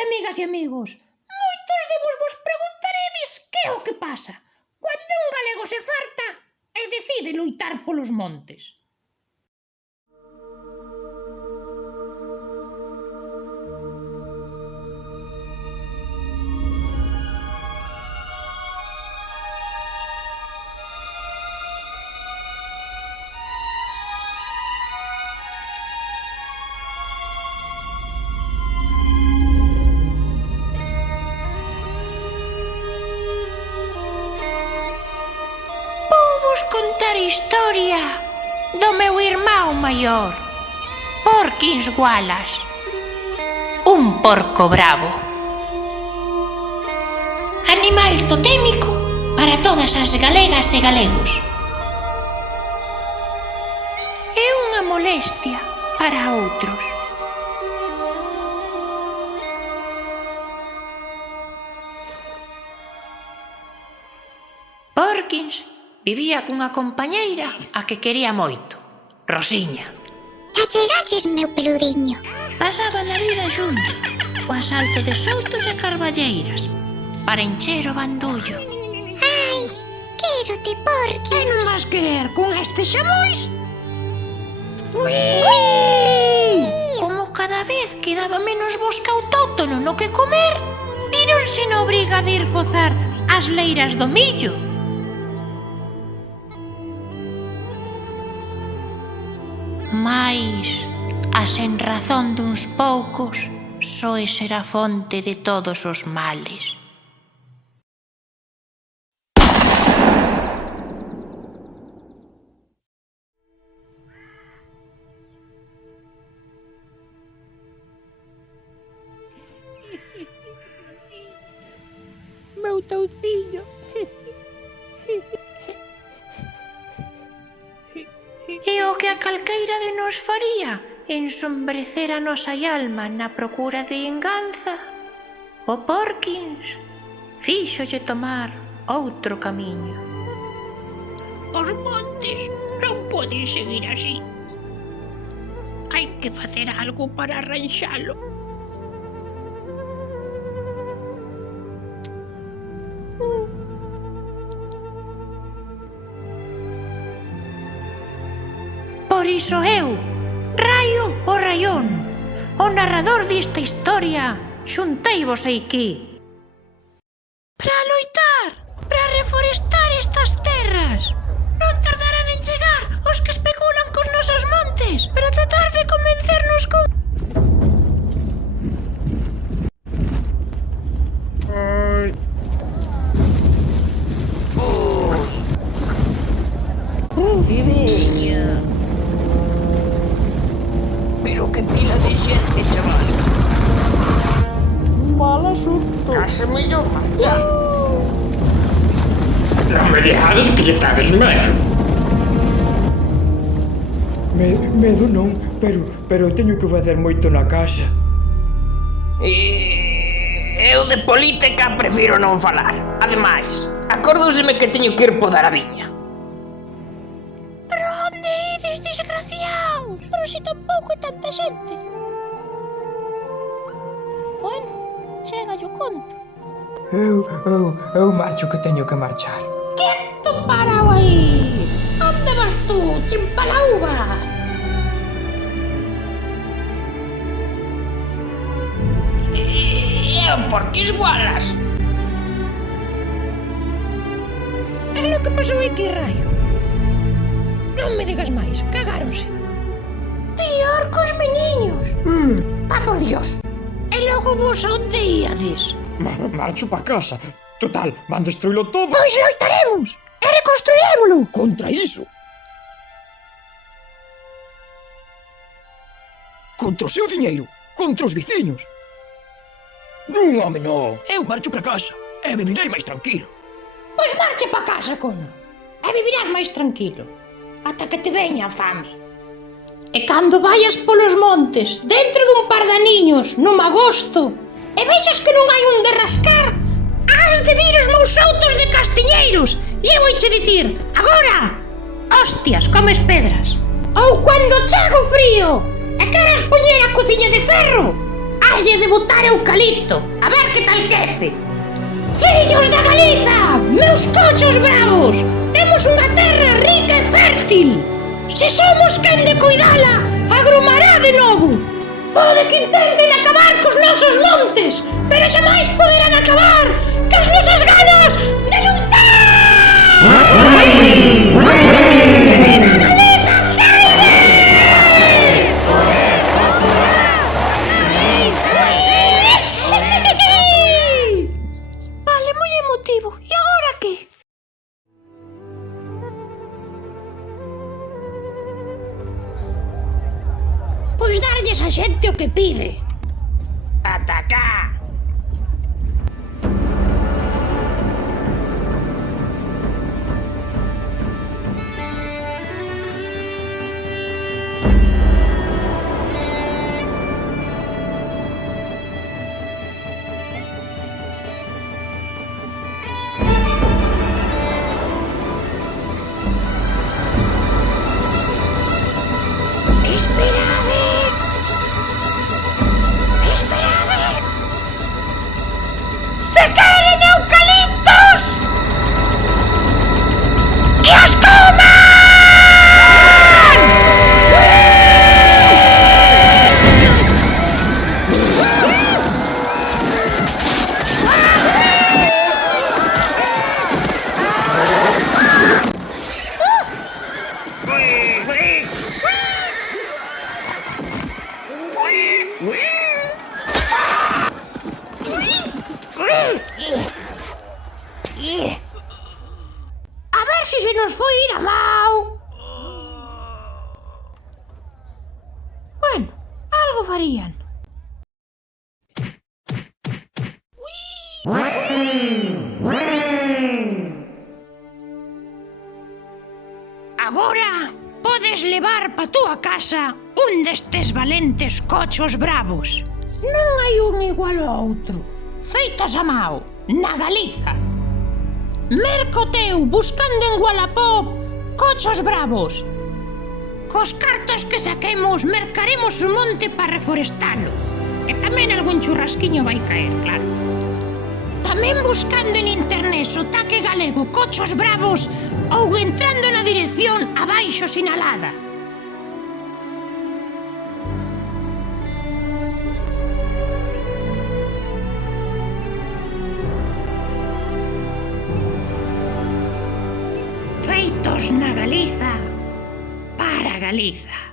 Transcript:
amigas e amigos, moitos de vos preguntaredes que é o que pasa cando un galego se farta e decide loitar polos montes. Contar a historia do meu irmão maior, Porquins Wallace, un porco bravo. Animal totémico para todas as galegas e galegos. É unha molestia para outros. Porquins vivía cunha compañeira a que quería moito, Rosiña. Xa chegaches, meu peludiño. Pasaban a vida xunto, o asalto de soutos e carballeiras, para encher o bandullo. Ai, quérote, Porqui. E non vas querer con este xamois? Como cada vez quedaba menos bosque autóctono no que comer, víronse na obriga de ir fozar as leiras do millo. Mais a sen razón duns poucos soe ser a fonte de todos os males. Meu touciño. E o que a calqueira de nos faría ensombrecer a nosa alma na procura de enganza, o Porquins fíxolle tomar outro camiño. Os montes non poden seguir así. Hai que facer algo para arranxalo. Por iso eu, Raio o Raión, o narrador desta historia, xunteivos aquí. Para loitar, para reforestar estas terras. Non tardarán en chegar os que especulan cos nosos montes, para tratar de convencernos con... Viveña. Pero que pila de xente, chaval. Mal asunto. Case mellor marchar. Non me dejades que lle tades medo. Medo non, pero teño que facer moito na casa. Eu de política prefiro non falar. Ademais, acordóseme que teño que ir podar a viña. Pero onde ides, desgraciaos? Pero si tampouco é tanta xente. Bueno, chega yo conto. Eu marcho que teño que marchar. Quieto parao aí! Onde vas tú, chimpalauba? E o Porquins Wallace. É lo que pasou aquí, Raio. Non me digas máis, cagáronse. Pior cos meniños. ¡Va por Dios! E logo vos onde íades? Marcho pa casa. Total, van destruílo todo. Pois loitaremos! E reconstruirémolo! Contra iso. Contra o seu diñeiro. Contra os veciños. Non, home, non. Eu marcho para casa. E vivirei máis tranquilo. Pois marcha pa casa, cono. E vivirás máis tranquilo. Ata que te veña a fame. E cando vayas polos montes, dentro dun par de aniños, nun agosto, e vexas que non hai un de rascar, has de vir os meus soutos de castiñeiros, e eu vouche dicir, agora, hostias, comes pedras. Ou cando chega o frío, e queras poñer a cociña de ferro, has Acáballe de botar eucalipto. A ver que tal quece. Fillos da Galiza, meus cochos bravos, temos unha terra rica e fértil. Se somos quen de cuidala, agromará de novo. Pode que intenten acabar cos nosos montes, pero xa máis poderán acabar cas nosas ganas de lutar! Vale, moi emotivo. E agora que? Pois darlles a xente o que pide. Atacar! Esperade! Esperade! Se queren eucaliptos, que os coman! A ver si se nos foi ir a mau. Bueno, algo farían. Agora podes levar pa túa casa un destes valentes cochos bravos. Non hai un igual ao outro, feitos a mao, na Galiza. Merco teu buscando en Wallapop cochos bravos. Cos cartos que saquemos mercaremos o monte para reforestalo. E tamén algún churrasquiño vai caer, claro. Tamén buscando en internet sotaque galego cochos bravos ou entrando na dirección abaixo sinalada. Feitos na Galiza, para Galiza.